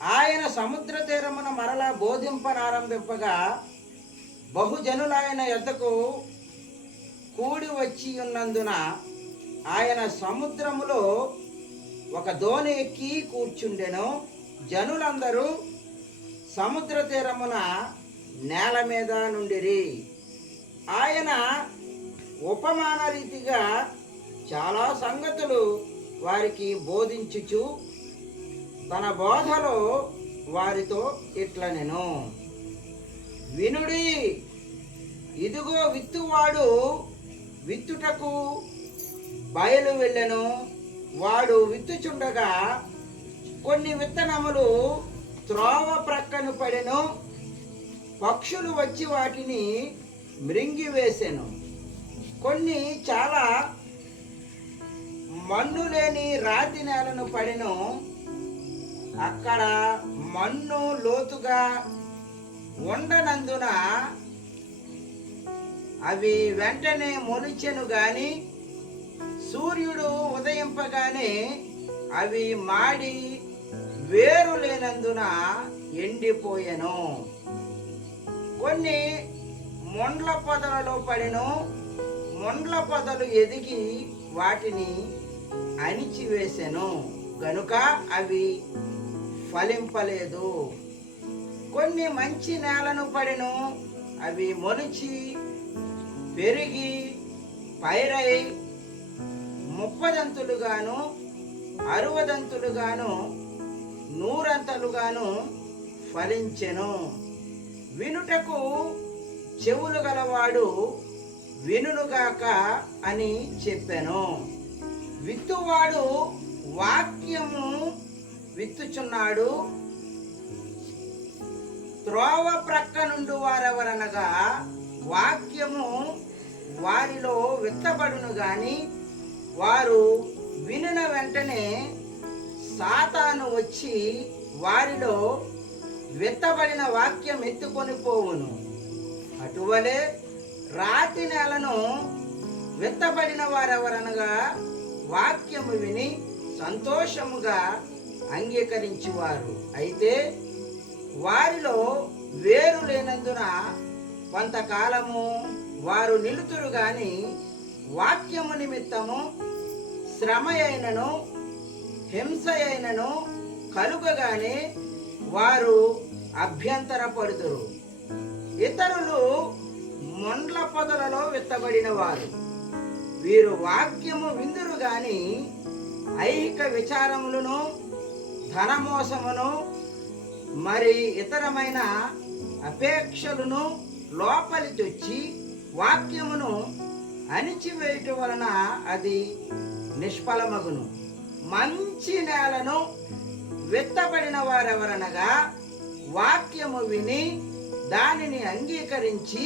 ఆయన సముద్ర తీరమున మరలా బోధింపనారంభింపగా బహుజనులాయన యొద్దకు కూడి వచ్చి ఉన్నందున ఆయన సముద్రములో ఒక దోణి ఎక్కి కూర్చుండెను. జనులందరూ సముద్ర తీరమున నేల మీద నుండిరి. ఆయన ఉపమాన రీతిగా చాలా సంగతులు వారికి బోధించుచు తన బోధలో వారితో ఇట్లనెను, వినుడి, ఇదిగో విత్తువాడు విత్తుటకు బయలు వెళ్ళెను. వాడు విత్తుచుండగా కొన్ని విత్తనములు త్రోవ ప్రక్కను పడెను. పక్షులు వచ్చి వాటిని మృంగివేసెను. కొన్ని చాలా మన్ను లేని రాతి నేలను పడెను. అక్కడ మన్ను లోతుగా ఉండనందున అవి వెంటనే మొలిచెను గాని సూర్యుడు ఉదయింపగానే అవి మాడి వేరు లేనందున ఎండిపోయెను. కొన్ని మొండ్ల పొదలలో పడెను. మొండ్ల పొదలు ఎదిగి వాటిని అణిచివేసెను గనుక అవి ఫలింపలేదు. కొన్ని మంచి నేలను పడెను. అవి మొలిచి పెరిగి పైరై 30 60 100 ఫలించెను. వినుటకు చెవులు గలవాడు వినుగాక అని చెప్పెను. విత్తువాడు వాక్యము విత్తుచున్నాడు. త్రోవ ప్రక్క నుండి వారెవరనగా వాక్యము వారిలో విత్తబడును గాని వారు వినిన వెంటనే సాతాను వచ్చి వారిలో విత్తబడిన వాక్యం ఎత్తుకొని పోవును. అటువలే రాతి నేలను విత్తబడిన వారెవరనగా వాక్యము విని సంతోషముగా అంగీకరించువారు. అయితే వారిలో వేరు లేనందున కొంతకాలము వారు నిలుతురు గాని వాక్యము నిమిత్తము శ్రమ అయినను హింస అయినను కలుగగానే వారు అభ్యంతరపడుదురు. ఇతరులు మొండ్ల పొదలలో విత్తబడిన వారు. వీరు వాక్యము విందురు గాని ఐహిక విచారములను ధనమోసమును మరి ఇతరమైన అపేక్షలను లోపలి తెచ్చి వాక్యమును అణిచివేయటం వలన అది నిష్ఫలమగును. మంచి నేలను విత్తబడిన వారెవరనగా వాక్యము విని దానిని అంగీకరించి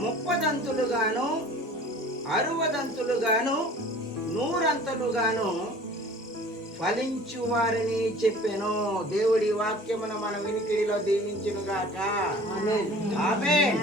30 60 100 ఫలించువారని చెప్పెను. దేవుడి వాక్యమును మన వినికిడిలో దీవించును గాక. ఆమేన్. ఆమేన్.